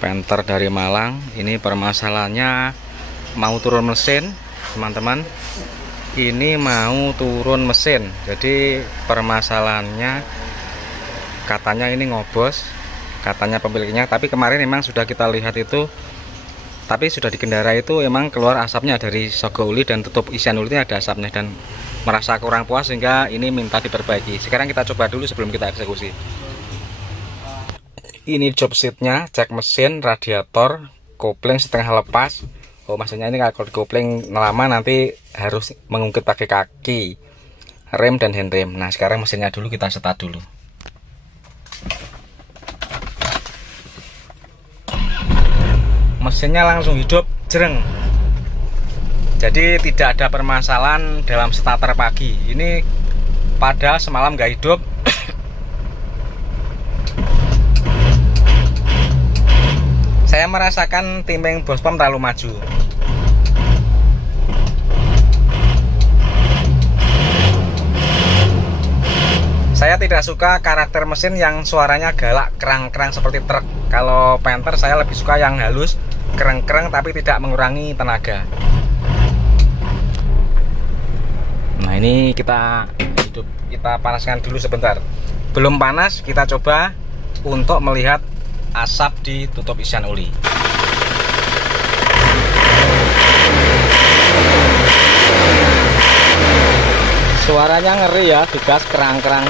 Panther dari Malang. Ini permasalahannya mau turun mesin, teman-teman. Ini mau turun mesin. Jadi permasalahannya katanya ini ngobos, katanya pemiliknya. Tapi kemarin memang sudah kita lihat itu, tapi sudah dikendarai itu emang keluar asapnya dari sogo uli dan tutup isian uli ada asapnya, dan merasa kurang puas sehingga ini minta diperbaiki. Sekarang kita coba dulu sebelum kita eksekusi. Ini job sheetnya, cek mesin, radiator, kopling setengah lepas. Oh, maksudnya ini kalau kopling lama nanti harus mengungkit pakai kaki, rem dan handrem. Nah, sekarang mesinnya dulu kita start dulu. Mesinnya langsung hidup, jereng. Jadi tidak ada permasalahan dalam starter pagi. Ini padahal semalam nggak hidup. Saya merasakan timbeng bospom terlalu maju. Saya tidak suka karakter mesin yang suaranya galak, kerang-kerang seperti truk. Kalau Panther saya lebih suka yang halus, kereng-kereng tapi tidak mengurangi tenaga. Nah, ini kita panaskan dulu sebentar. Belum panas, kita coba untuk melihat asap di tutup isian oli. Suaranya ngeri ya, digas kerang-kerang.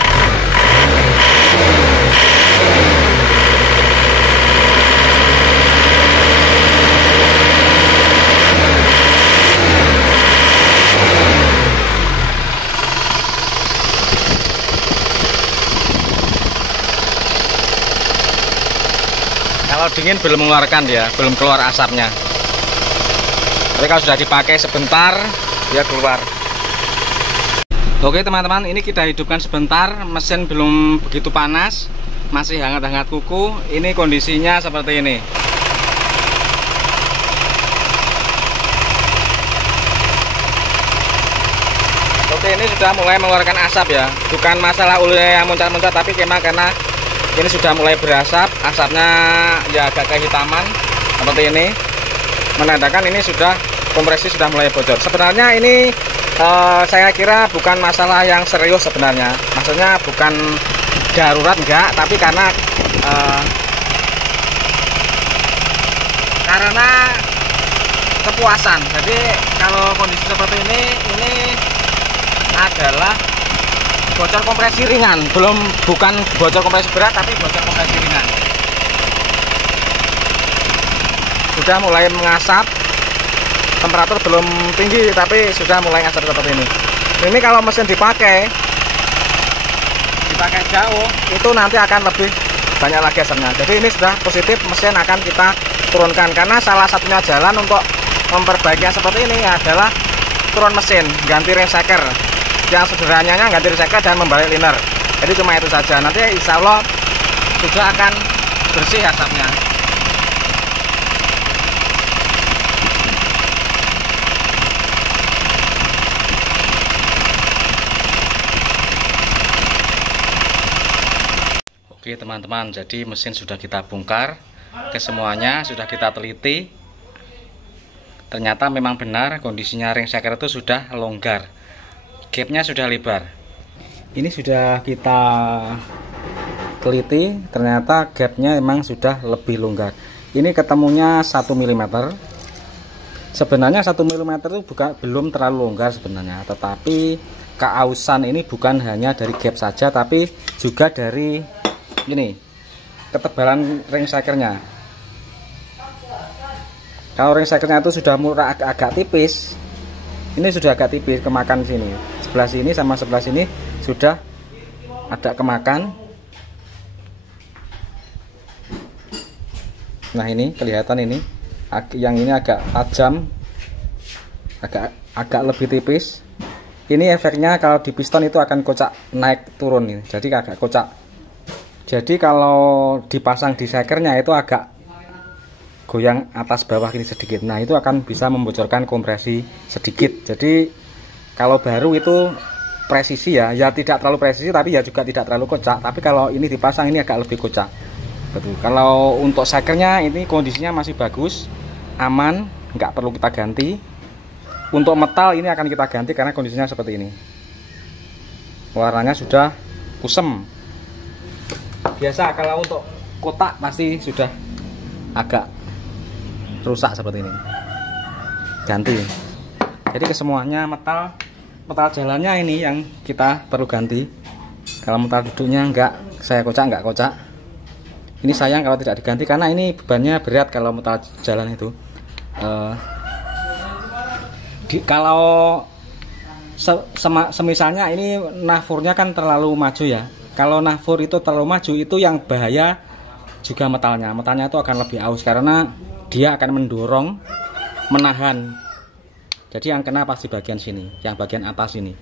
Kalau dingin belum mengeluarkan dia, belum keluar asapnya. Tapi kalau sudah dipakai sebentar, dia keluar. Oke teman-teman, ini kita hidupkan sebentar. Mesin belum begitu panas, masih hangat-hangat kuku. Ini kondisinya seperti ini. Oke, ini sudah mulai mengeluarkan asap ya. Bukan masalah ulinya yang muncrat-muncrat, tapi memang karena ini sudah mulai berasap, asapnya ya agak kehitaman seperti ini, menandakan ini sudah kompresi sudah mulai bocor. Sebenarnya ini saya kira bukan masalah yang serius sebenarnya, maksudnya bukan darurat enggak, tapi karena kepuasan. Jadi kalau kondisi seperti ini adalah bocor kompresi ringan, bukan bocor kompresi berat, tapi bocor kompresi ringan. Sudah mulai mengasap, temperatur belum tinggi tapi sudah mulai ngasap seperti ini. Ini kalau mesin dipakai jauh, itu nanti akan lebih banyak lagi asapnya. Jadi ini sudah positif, mesin akan kita turunkan, karena salah satunya jalan untuk memperbaiki seperti ini adalah turun mesin, ganti ring shaker. Yang sederhananya ganti reseker dan membalik liner. Jadi cuma itu saja. Nanti insya Allah sudah akan bersih asapnya. Oke teman-teman, jadi mesin sudah kita bongkar, kesemuanya sudah kita teliti. Ternyata memang benar kondisinya ring shaker itu sudah longgar. Gapnya sudah lebar. Ini sudah kita teliti, ternyata gapnya memang sudah lebih longgar. Ini ketemunya 1 mm. Sebenarnya 1 mm itu belum terlalu longgar sebenarnya, tetapi keausan ini bukan hanya dari gap saja, tapi juga dari ini ketebalan ring shakernya. Kalau ring shakernya itu sudah murah agak tipis, ini sudah agak tipis, kemakan sini. Sebelah sini sama sebelah sini sudah ada kemakan. Nah, ini kelihatan ini. Yang ini agak tajam, agak lebih tipis. Ini efeknya kalau di piston itu akan kocak naik turun ini. Jadi agak kocak. Jadi kalau dipasang di shakernya itu agak goyang atas bawah ini sedikit. Nah, itu akan bisa membocorkan kompresi sedikit. Jadi kalau baru itu presisi ya tidak terlalu presisi, tapi ya juga tidak terlalu kocak. Tapi kalau ini dipasang ini agak lebih kocak. Betul. Kalau untuk sekernya ini kondisinya masih bagus, aman, nggak perlu kita ganti. Untuk metal ini akan kita ganti karena kondisinya seperti ini. Warnanya sudah kusem. Biasa kalau untuk kotak pasti sudah agak rusak seperti ini. Ganti. Jadi kesemuanya metal jalannya ini yang kita perlu ganti. Kalau metal duduknya nggak saya kocak, nggak kocak. Ini sayang kalau tidak diganti karena ini bebannya berat kalau metal jalan itu. Kalau semisalnya ini nafurnya kan terlalu maju ya. Kalau nafur itu terlalu maju, itu yang bahaya juga metalnya. Metalnya itu akan lebih aus karena dia akan mendorong, menahan. Jadi yang kena pasti bagian sini, yang bagian atas ini.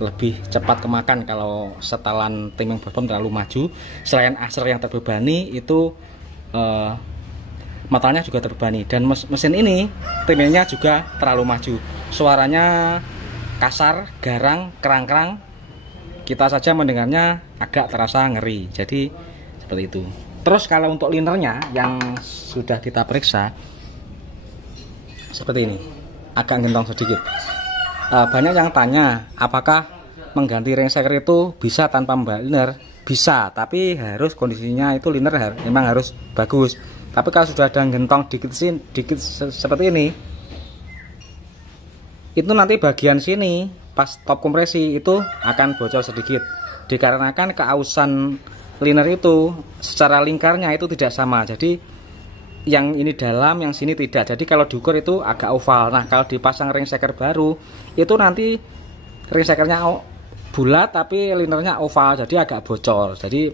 Lebih cepat kemakan kalau setelan timing bottom terlalu maju. Selain aser yang terbebani, itu metalnya juga terbebani. Dan mesin ini timingnya juga terlalu maju. Suaranya kasar, garang, kerang-kerang. Kita saja mendengarnya agak terasa ngeri. Jadi seperti itu. Terus kalau untuk linernya yang sudah kita periksa seperti ini, agak gentong sedikit. Banyak yang tanya apakah mengganti ring shaker itu bisa tanpa membalik liner. Bisa, tapi harus kondisinya itu liner memang harus bagus. Tapi kalau sudah ada gentong dikit seperti ini, itu nanti bagian sini pas top kompresi itu akan bocor sedikit, dikarenakan keausan liner itu secara lingkarnya itu tidak sama. Jadi yang ini dalam, yang sini tidak. Jadi kalau diukur itu agak oval. Nah kalau dipasang ring shaker baru itu nanti ring shakernya bulat tapi linernya oval, jadi agak bocor. Jadi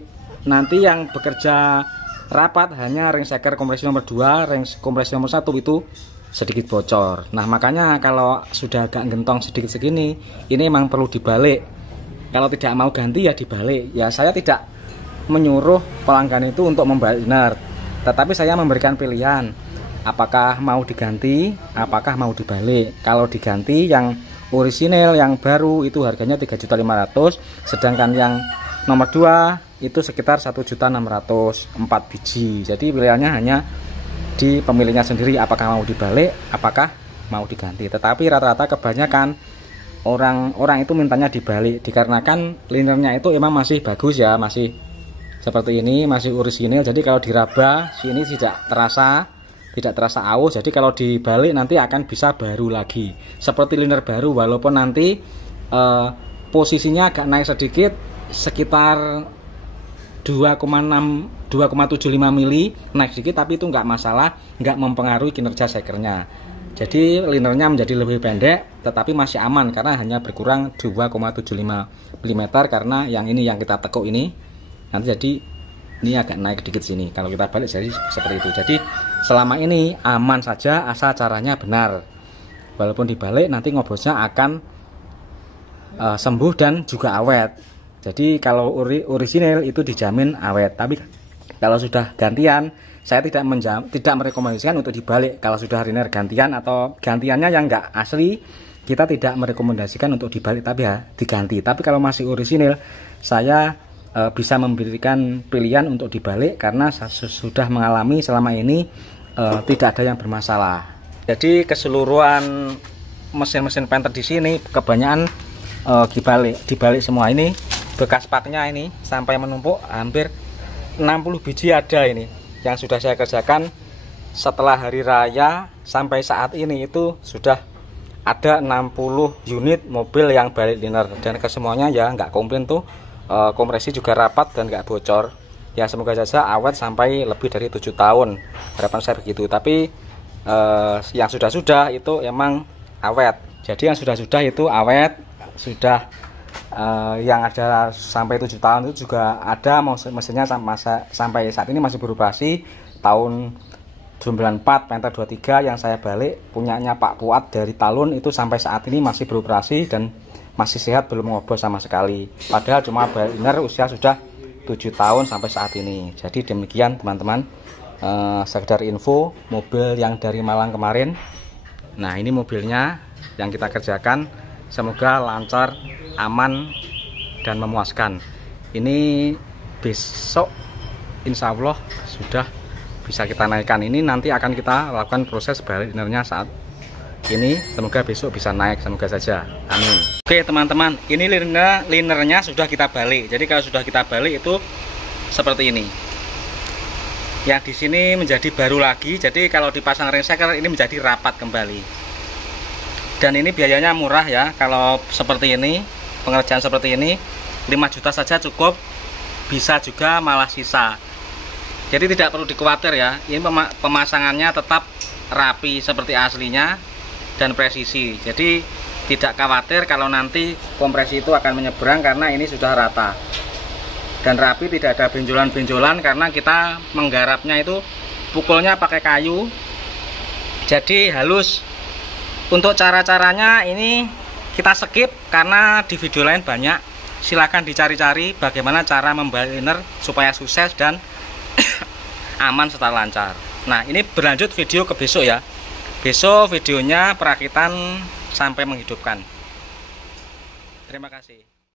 nanti yang bekerja rapat hanya ring shaker kompresi nomor 2, ring kompresi nomor 1 itu sedikit bocor. Nah makanya kalau sudah agak gentong sedikit segini, ini memang perlu dibalik. Kalau tidak mau ganti ya dibalik. Ya saya tidak menyuruh pelanggan itu untuk membalik liner, tetapi saya memberikan pilihan apakah mau diganti, apakah mau dibalik. Kalau diganti yang orisinil yang baru itu harganya 3.500.000, sedangkan yang nomor 2 itu sekitar 1.600.000, 4 biji. Jadi pilihannya hanya di pemiliknya sendiri apakah mau dibalik, apakah mau diganti. Tetapi rata-rata kebanyakan orang itu mintanya dibalik, dikarenakan linernya itu emang masih bagus ya, masih seperti ini, masih orisinil. Jadi kalau diraba sini tidak terasa aus. Jadi kalau dibalik nanti akan bisa baru lagi seperti liner baru, walaupun nanti posisinya agak naik sedikit sekitar 2,75 mili naik sedikit, tapi itu nggak masalah, nggak mempengaruhi kinerja shakernya. Jadi linernya menjadi lebih pendek tetapi masih aman karena hanya berkurang 2,75 mm karena yang ini yang kita tekuk ini nanti, jadi ini agak naik sedikit sini. Kalau kita balik jadi seperti itu. Jadi selama ini aman saja asal caranya benar. Walaupun dibalik nanti ngobrosnya akan sembuh dan juga awet. Jadi kalau orisinil itu dijamin awet. Tapi kalau sudah gantian, saya tidak merekomendasikan untuk dibalik. Kalau sudah liner gantian atau gantiannya yang enggak asli, kita tidak merekomendasikan untuk dibalik, tapi ya diganti. Tapi kalau masih orisinil, saya bisa memberikan pilihan untuk dibalik karena saya sudah mengalami selama ini tidak ada yang bermasalah. Jadi keseluruhan mesin-mesin Panther di sini kebanyakan dibalik semua. Ini bekas paknya ini sampai menumpuk hampir 60 biji ada ini yang sudah saya kerjakan setelah hari raya sampai saat ini. Itu sudah ada 60 unit mobil yang balik liner dan kesemuanya ya nggak komplain tuh. Kompresi juga rapat dan nggak bocor ya. Semoga saja awet sampai lebih dari 7 tahun, harapan saya begitu. Tapi yang sudah itu emang awet. Jadi yang sudah itu awet, sudah yang ada sampai 7 tahun itu juga ada. Mesinnya sampai saat ini masih beroperasi. Tahun 94 Panther 23 yang saya balik punyanya Pak Puat dari Talun itu sampai saat ini masih beroperasi dan masih sehat, belum ngobos sama sekali. Padahal cuma liner usia sudah 7 tahun sampai saat ini. Jadi demikian teman-teman, sekedar info mobil yang dari Malang kemarin. Nah ini mobilnya yang kita kerjakan, semoga lancar, aman dan memuaskan. Ini besok insya Allah sudah bisa kita naikkan. Ini nanti akan kita lakukan proses balik linernya saat ini. Semoga besok bisa naik, semoga saja, amin. Oke teman-teman, ini linernya sudah kita balik. Jadi kalau sudah kita balik itu seperti ini. Yang di sini menjadi baru lagi. Jadi kalau dipasang ring cycle ini menjadi rapat kembali. Dan ini biayanya murah ya. Kalau seperti ini, pengerjaan seperti ini 5 juta saja cukup. Bisa juga malah sisa. Jadi tidak perlu dikhawatir ya. Ini pemasangannya tetap rapi seperti aslinya dan presisi. Jadi tidak khawatir kalau nanti kompresi itu akan menyeberang karena ini sudah rata. Dan rapi, tidak ada benjolan-benjolan karena kita menggarapnya itu pukulnya pakai kayu. Jadi halus. Untuk cara-caranya ini kita skip karena di video lain banyak. Silahkan dicari-cari bagaimana cara membalik liner supaya sukses dan aman serta lancar. Nah, ini berlanjut video ke besok ya. Besok videonya perakitan sampai menghidupkan. Terima kasih.